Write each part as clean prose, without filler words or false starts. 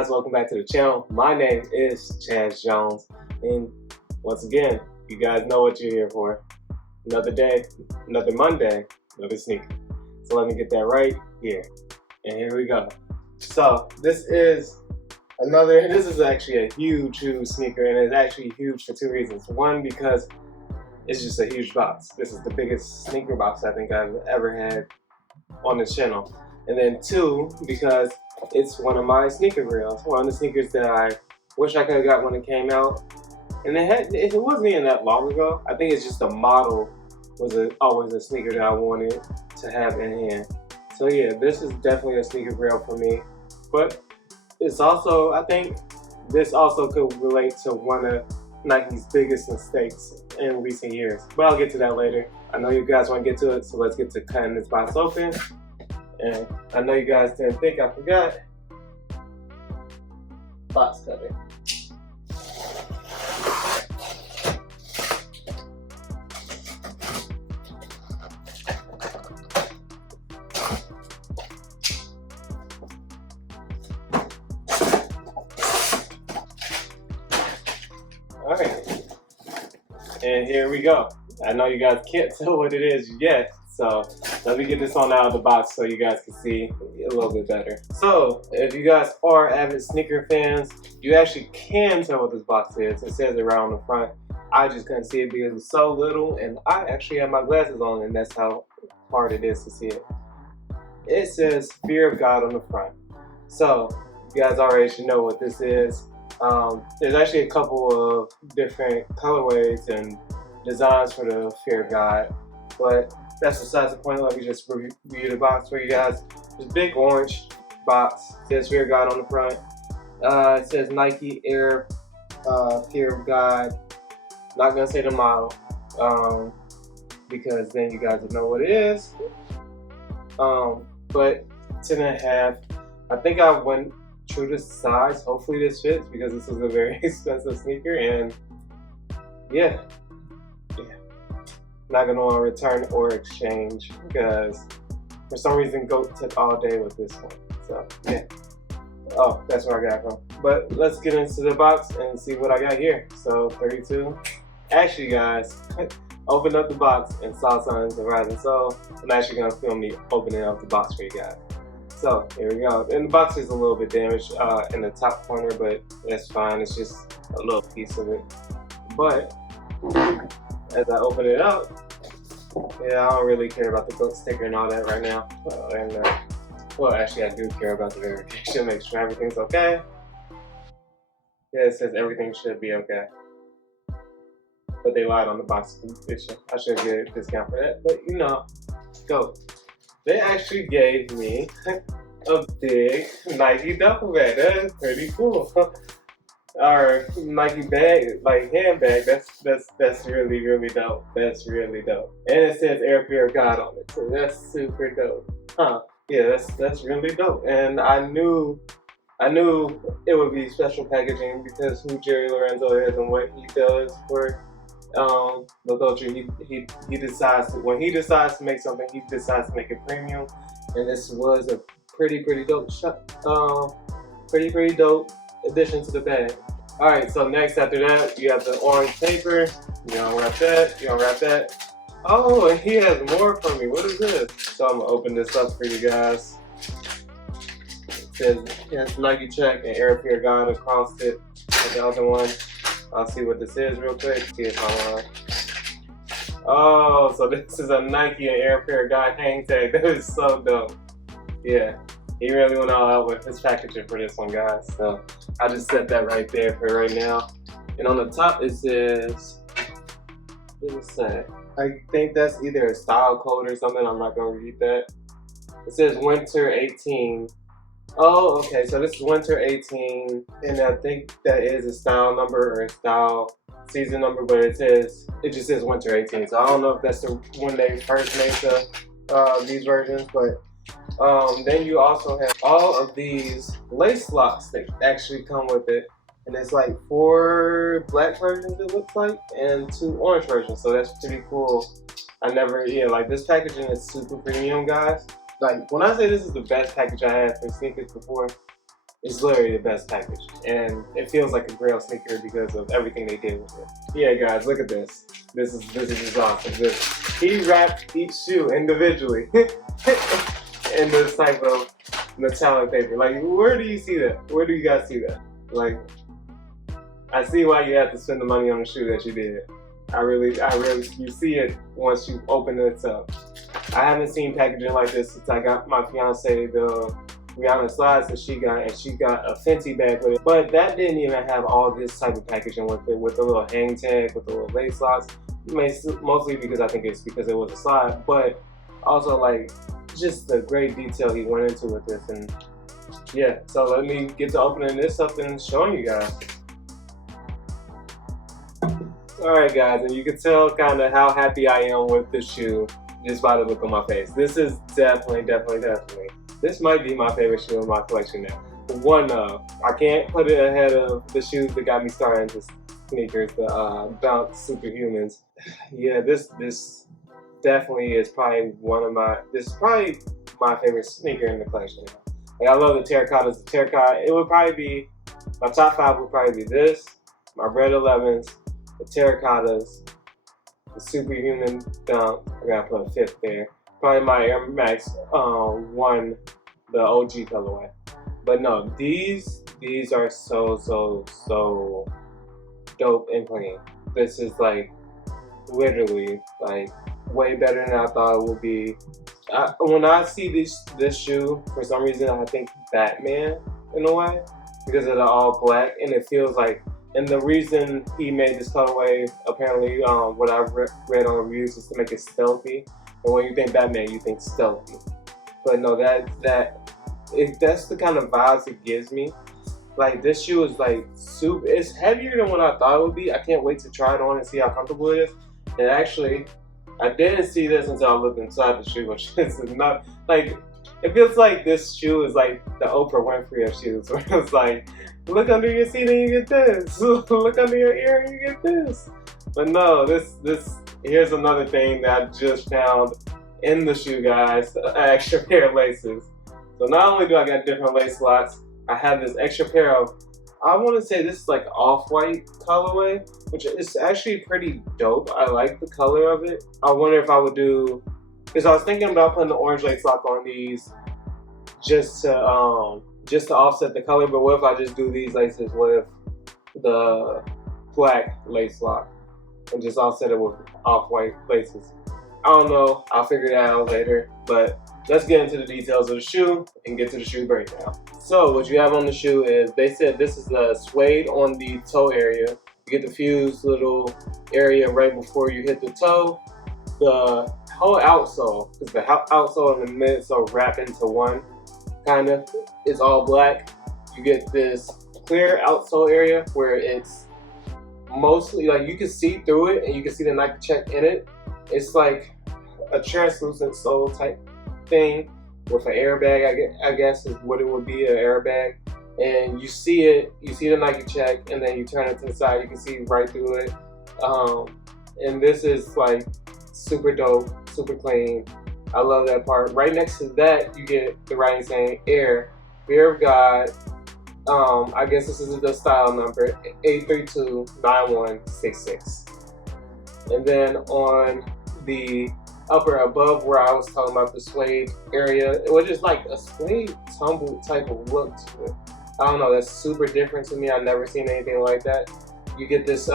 guys, welcome back to the channel. My name is Chaz Jones, and once again, you guys know what you're here for. Another day, another Monday, another sneaker. So let me get that right here. And here we go. So this is actually a huge sneaker, and it's actually huge for two reasons. One, because it's just a huge box. This is the biggest sneaker box I think I've ever had on this channel. And then two, because it's one of my sneaker grails, one of the sneakers that I wish I could have got when it came out. And it wasn't even that long ago. I think it's just the model was always a sneaker that I wanted to have in hand. So yeah, this is definitely a sneaker grail for me. But it's also, I think this also could relate to one of Nike's biggest mistakes in recent years. But I'll get to that later. I know you guys want to get to it, so let's get to cutting this box open. And I know you guys didn't think I forgot. Box cutter. Alright. And here we go. I know you guys can't tell what it is yet, so let me get this on out of the box so you guys can see a little bit better. So, if you guys are avid sneaker fans, you actually can tell what this box is. It says it right on the front. I just couldn't see it because it's so little, and I actually have my glasses on, and that's how hard it is to see it. It says Fear of God on the front. So, you guys already should know what this is. There's actually a couple of different colorways and designs for the Fear of God, but that's besides the point. Let me just review the box for you guys. This big orange box says Fear of God on the front. It says Nike Air Fear of God. Not gonna say the model because then you guys will know what it is. But 10.5. I think I went true to size. Hopefully this fits because this is a very expensive sneaker, and yeah. Not gonna want to return or exchange because for some reason GOAT took all day with this one. So yeah. Oh, that's where I got it from. But let's get into the box and see what I got here. So 32. Actually guys, opened up the box and saw something surprising. So I'm actually gonna film the opening of the box for you guys. So here we go. And the box is a little bit damaged in the top corner, but that's fine. It's just a little piece of it. But as I open it up, yeah, I don't really care about the GOAT sticker and all that right now. Well, actually, I do care about the verification, make sure everything's okay. Yeah, it says everything should be okay. But they lied on the box condition. I should get a discount for that, but you know, GOAT. They actually gave me a big Nike duffel bag. That is pretty cool. Or Nike bag, like handbag. That's really dope. That's really dope. And it says Air Fear of God on it, so that's super dope. Huh? Yeah, that's really dope. And I knew it would be special packaging because who Jerry Lorenzo is and what he does for the culture. He decides when he decides to make something, he decides to make it premium. And this was a pretty dope pretty dope addition to the bag. Alright, so next after that, you have the orange paper. You unwrap that, you unwrap that. Oh, and he has more for me. What is this? So I'm gonna open this up for you guys. It says it has Nike check and Air Fear God across it. And the other one, I'll see what this is real quick. See if I'm on. Oh, so this is a Nike and Air Fear God hang tag. That is so dope. Yeah. He really went all out with his packaging for this one, guys. So I'll just set that right there for right now. And on the top it says, what does it say? I think that's either a style code or something. I'm not gonna read that. It says Winter 18. Oh, okay, so this is Winter 18, and I think that is a style number or a style season number, but it just says Winter 18. So I don't know if that's when they first made these versions, but then you also have all of these lace locks that actually come with it, and it's like 4 black versions it looks like, and 2 orange versions. So that's pretty cool. Like this packaging is super premium, guys. Like when I say this is the best package I had for sneakers before, It's literally the best package, and it feels like a Grail sneaker because of everything they did with it. Yeah, guys, look at this. This is just awesome. He wrapped each shoe individually in this type of metallic paper. Like, where do you see that? Where do you guys see that? Like, I see why you had to spend the money on the shoe that you did. I really, you see it once you open it up. I haven't seen packaging like this since I got my fiance the Rihanna slides that she got, and she got a Fenty bag with it. But that didn't even have all this type of packaging with it, with the little hang tag, with the little lace locks. Mostly because I think it's because it was a slide, but also like just the great detail he went into with this. And yeah, so let me get to opening this up and showing you guys. Alright guys, and you can tell kind of how happy I am with this shoe just by the look on my face. This is definitely. This might be my favorite shoe in my collection now. One of. I can't put it ahead of the shoes that got me started into sneakers, the Dunk Superhumans. Yeah, this definitely is probably this is probably my favorite sneaker in the collection. Like, I love the terracottas. The terracotta, it would probably be, my top 5 would probably be this, my red 11s, the terracottas, the Superhuman Dunk. I gotta put a 5th there. Probably my Air Max 1, the OG colorway. But no, these are so dope and clean. This is like literally like way better than I thought it would be. When I see this shoe, for some reason I think Batman in a way because of the all black, and it feels like. And the reason he made this colorway, apparently, what I've read on reviews, is to make it stealthy. And when you think Batman, you think stealthy. But no, that's the kind of vibes it gives me. Like, this shoe is like super. It's heavier than what I thought it would be. I can't wait to try it on and see how comfortable it is. And actually, I didn't see this until I looked inside the shoe, which is not like. It feels like this shoe is like the Oprah Winfrey of shoes, where it's like, look under your seat and you get this. Look under your ear and you get this. But no, here's another thing that I just found in the shoe, guys. An extra pair of laces. So not only do I got different lace locks, I have this extra pair of, I want to say this is like off-white colorway, which is actually pretty dope. I like the color of it. I wonder if I would do, because I was thinking about putting the orange lace lock on these just to offset the color, but what if I just do these laces with the black lace lock and just offset it with off-white laces? I don't know, I'll figure that out later, but let's get into the details of the shoe and get to the shoe breakdown. So what you have on the shoe is, they said this is the suede on the toe area. You get the fused little area right before you hit the toe. The whole outsole, because the outsole and the midsole wrap into one, kind of, it's all black. You get this clear outsole area where it's mostly, like, you can see through it and you can see the Nike check in it. It's like a translucent sole type thing with an airbag, I guess is what it would be, an airbag. And you see it, you see the Nike check, and then you turn it to the side, you can see right through it. And this is like super dope, super clean. I love that part. Right next to that, you get the writing saying Air, Fear of God. I guess this is the style number, 8329166. And then on the upper above where I was talking about the suede area, it was just like a suede tumble type of look to it. I don't know, that's super different to me. I've never seen anything like that. You get this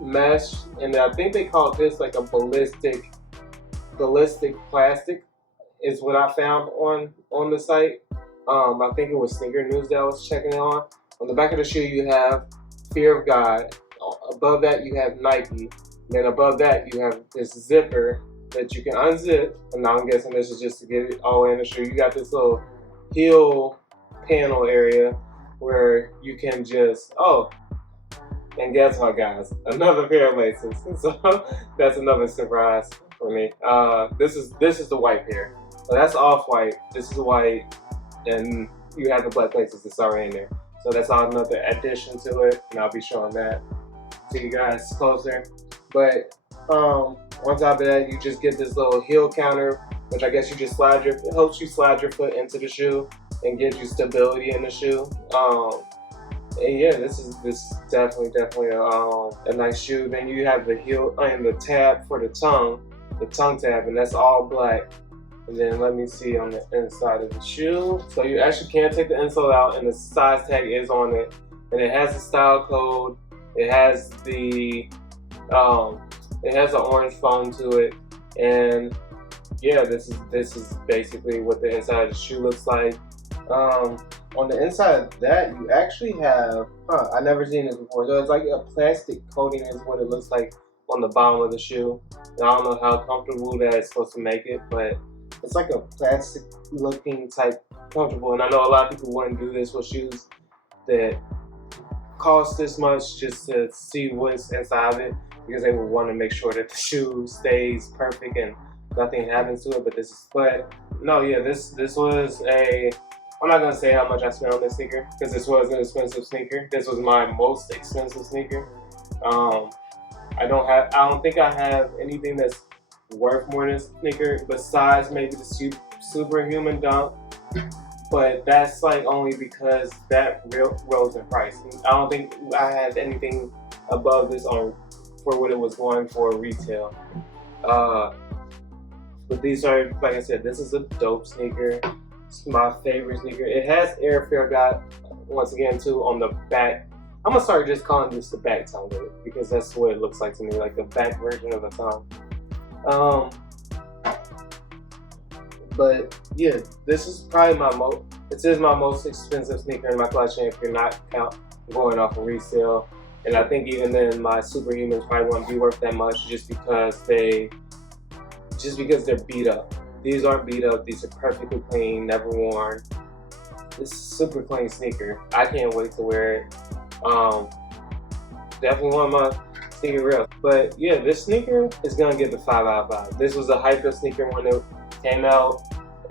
mesh, and I think they call this like a ballistic plastic is what I found on the site. I think it was Sneaker News that I was checking on. On the back of the shoe you have Fear of God. Above that you have Nike. Then above that you have this zipper that you can unzip. And now I'm guessing this is just to get it all in the shoe. You got this little heel panel area where you can just, and guess what, guys? Another pair of laces. So that's another surprise for me. This is the white pair. So that's off-white. This is white, and you have the black laces that's already in there. So that's another addition to it, and I'll be showing that to you guys closer. But on top of that, you just get this little heel counter, which I guess you just helps you slide your foot into the shoe. and gives you stability in the shoe. And yeah, this is definitely a nice shoe. Then you have the heel and the tab for the tongue tab, and that's all black. And then let me see on the inside of the shoe. So you actually can take the insole out, and the size tag is on it, and it has the style code. It has the orange foam to it, and yeah, this is basically what the inside of the shoe looks like. On the inside of that, you actually have, I never seen this before. So it's like a plastic coating is what it looks like on the bottom of the shoe. And I don't know how comfortable that is supposed to make it, but it's like a plastic looking type comfortable. And I know a lot of people wouldn't do this with shoes that cost this much just to see what's inside of it, because they would want to make sure that the shoe stays perfect and nothing happens to it. But no, yeah, this was a, I'm not gonna say how much I spent on this sneaker because this was an expensive sneaker. This was my most expensive sneaker. I don't think I have anything that's worth more than this sneaker besides maybe the Superhuman Dunk. But that's like only because that rose in price. I don't think I had anything above this for what it was going for retail. But these are, like I said, this is a dope sneaker. It's my favorite sneaker. It has airfare guide once again too on the back. I'm gonna start just calling this the back tongue with it because that's what it looks like to me, like the back version of the tongue. But yeah, this is probably my most expensive sneaker in my collection if you're not going off of resale. And I think even then my Superhumans probably won't be worth that much just because they're beat up. These aren't beat up, these are perfectly clean, never worn. This is a super clean sneaker. I can't wait to wear it. Definitely one of my sneaker reels. But yeah, this sneaker is gonna get the 5 out of 5. This was a hyper sneaker when it came out.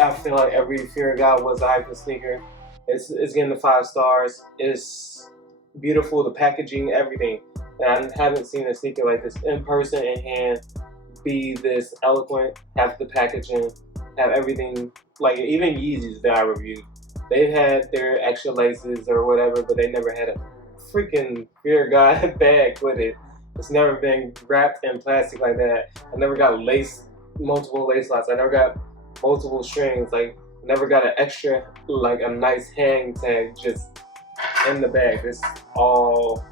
I feel like every Fear God was a hyper sneaker. It's getting the 5 stars. It's beautiful, the packaging, everything. And I haven't seen a sneaker like this in person, in hand, be this eloquent, have the packaging, have everything. Like even Yeezys that I reviewed, they've had their extra laces or whatever, but they never had a freaking Fear God bag with it. It's never been wrapped in plastic like that. I never got multiple lace lots. I never got multiple strings. Like never got an extra, like a nice hang tag just in the bag. This is all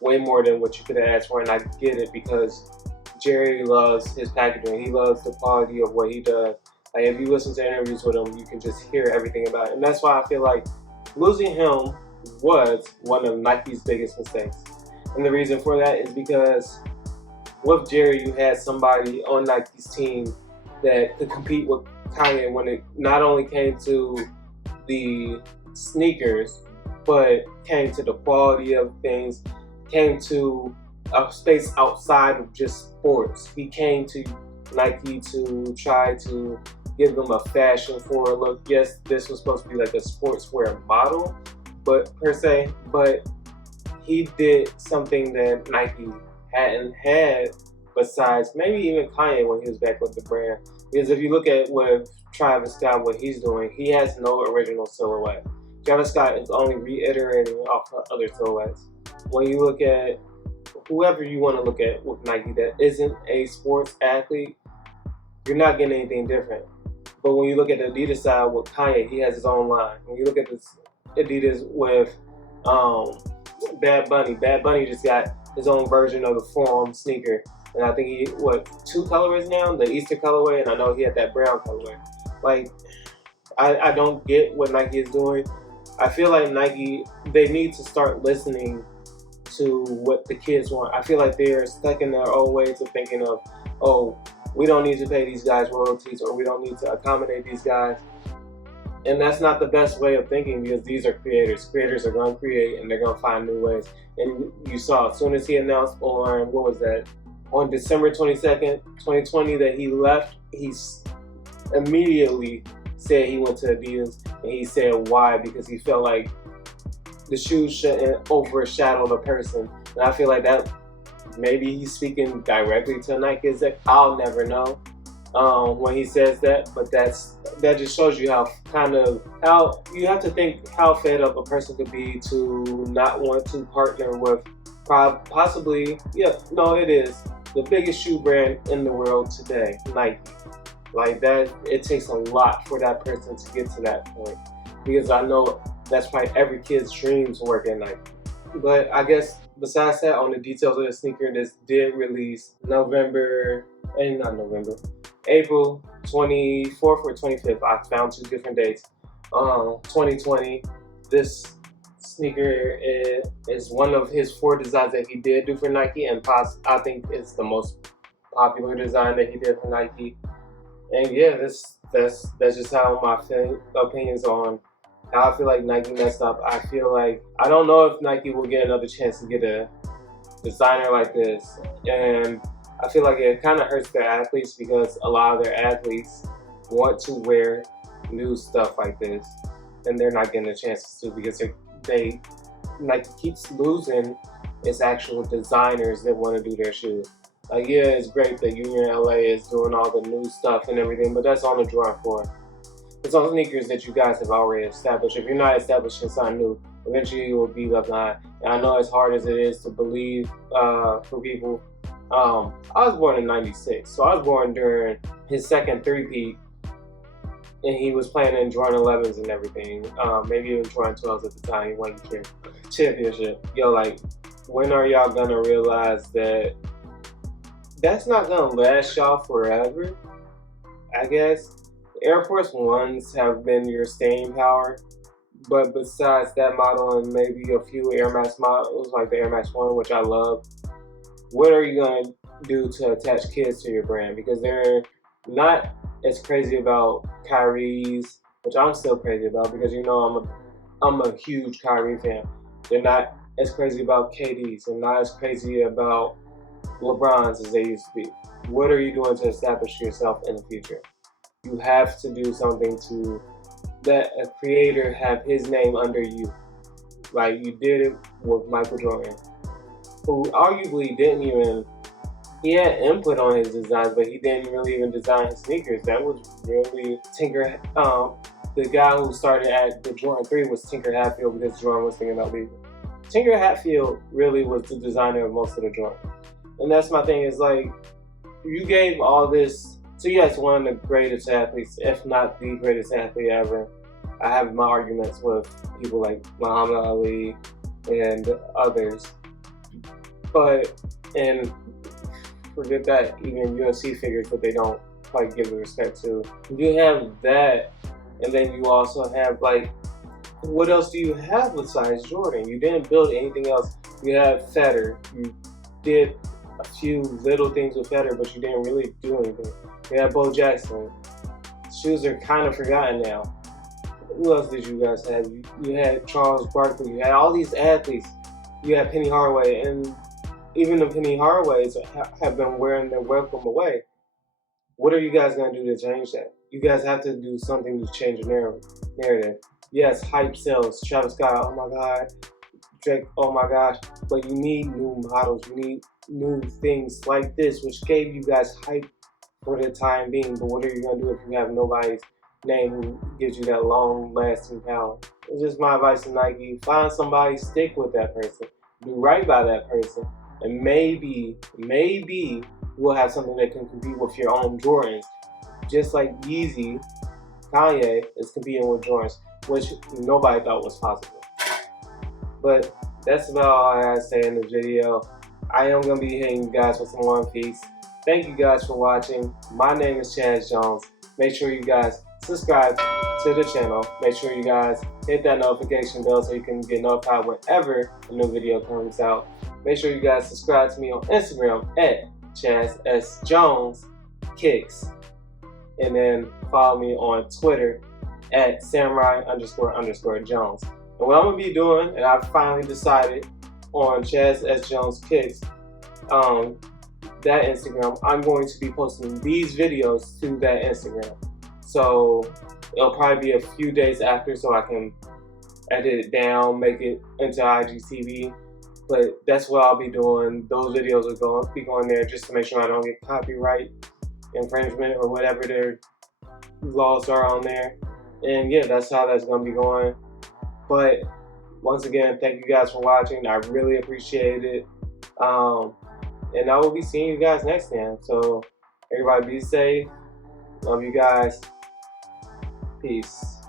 way more than what you could have asked for, and I get it because Jerry loves his packaging. He loves the quality of what he does. Like if you listen to interviews with him, you can just hear everything about it. And that's why I feel like losing him was one of Nike's biggest mistakes. And the reason for that is because with Jerry, you had somebody on Nike's team that could compete with Kanye when it not only came to the sneakers, but came to the quality of things, came to a space outside of just sports. He came to Nike to try to give them a fashion forward look. Yes, this was supposed to be like a sportswear model, but he did something that Nike hadn't had besides maybe even Kanye when he was back with the brand. Because if you look at what Travis Scott, what he's doing, he has no original silhouette. Travis Scott is only reiterating off of other silhouettes. When you look at whoever you want to look at with Nike that isn't a sports athlete, you're not getting anything different. But when you look at the Adidas side with Kanye, he has his own line. When you look at this Adidas with Bad Bunny just got his own version of the Forum sneaker. And I think he, 2 colorways now? The Easter colorway, and I know he had that brown colorway. Like, I don't get what Nike is doing. I feel like Nike, they need to start listening to what the kids want. I feel like they're stuck in their old ways of thinking of, oh, we don't need to pay these guys royalties, or we don't need to accommodate these guys. And that's not the best way of thinking, because these are creators. Creators are going to create, and they're going to find new ways. And you saw, as soon as he announced on December 22nd, 2020 that he left, he immediately said he went to Adidas, and he said why, because he felt like the shoes shouldn't overshadow the person. And I feel like that maybe he's speaking directly to Nike exec. I'll never know. when he says that, but that just shows you how you have to think how fed up a person could be to not want to partner with possibly, yeah, no, it is the biggest shoe brand in the world today, Nike. Like that, it takes a lot for that person to get to that point, because I know that's probably every kid's dream to work at Nike. But I guess besides that, on the details of the sneaker, this did release April 24th or 25th. I found 2 different dates. 2020. This sneaker is one of his 4 designs that he did do for Nike, and I think it's the most popular design that he did for Nike. And yeah, that's just how my opinions on how I feel like Nike messed up. I feel like I don't know if Nike will get another chance to get a designer like this, and I feel like it kind of hurts their athletes, because a lot of their athletes want to wear new stuff like this, and they're not getting a chance to, because Nike keeps losing its actual designers that want to do their shoes. Like, yeah, it's great that Union LA is doing all the new stuff and everything, but that's on the drawing board. It's on sneakers that you guys have already established. If you're not establishing something new, eventually you will be left behind. And I know as hard as it is to believe for people, I was born in '96, so I was born during his second three-peat, and he was playing in Jordan 11s and everything, maybe even Jordan 12s at the time. He won the championship. Yo, like, when are y'all gonna realize that that's not gonna last y'all forever? I guess Air Force Ones have been your staying power, but besides that model and maybe a few Air Max models like the Air Max 1, which I love, what are you gonna do to attach kids to your brand? Because they're not as crazy about Kyrie's, which I'm still crazy about, because you know I'm a huge Kyrie fan. They're not as crazy about KD's. They're not as crazy about LeBron's as they used to be. What are you doing to establish yourself in the future? You have to do something to let a creator have his name under you. Like you did it with Michael Jordan, who arguably he had input on his designs, but he didn't really even design his sneakers. That was really Tinker. The guy who started at the Jordan 3 was Tinker Hatfield, because Jordan was thinking about leaving. Tinker Hatfield really was the designer of most of the Jordan. And that's my thing, is like, you gave all this. So yes, one of the greatest athletes, if not the greatest athlete ever. I have my arguments with people like Muhammad Ali and others. And forget that, even UFC figures that they don't quite give the respect to. You have that, and then you also have, like, what else do you have besides Jordan? You didn't build anything else. You had Federer. You did a few little things with Federer, but you didn't really do anything. You had Bo Jackson. Shoes are kind of forgotten now. Who else did you guys have? You had Charles Barkley. You had all these athletes. You had Penny Hardaway, and even the Penny Hardaways have been wearing their welcome away. What are you guys going to do to change that? You guys have to do something to change the narrative. Yes, hype sells. Travis Scott, oh my God. Drake, oh my gosh. But you need new models. You need new things like this, which gave you guys hype for the time being. But what are you going to do if you have nobody's name who gives you that long-lasting power? It's just my advice to Nike. Find somebody, stick with that person. Do right by that person. And maybe we'll have something that can compete with your own Jordans. Just like Yeezy, Kanye is competing with Jordans, which nobody thought was possible. But that's about all I have to say in this video. I am going to be hitting you guys with some One Piece. Thank you guys for watching. My name is Chaz Jones. Make sure you guys subscribe to the channel. Make sure you guys hit that notification bell so you can get notified whenever a new video comes out. Make sure you guys subscribe to me on Instagram at chazsjoneskicks. And then follow me on Twitter at samurai__Jones. And what I'm going to be doing, and I've finally decided on Chaz S. Jones Kicks, that Instagram, I'm going to be posting these videos to that Instagram. So it'll probably be a few days after, so I can edit it down, make it into IGTV. But that's what I'll be doing. Those videos will be going there just to make sure I don't get copyright infringement or whatever their laws are on there. And yeah, that's how that's going to be going. But once again, thank you guys for watching. I really appreciate it. And I will be seeing you guys next time. So everybody be safe. Love you guys. Peace.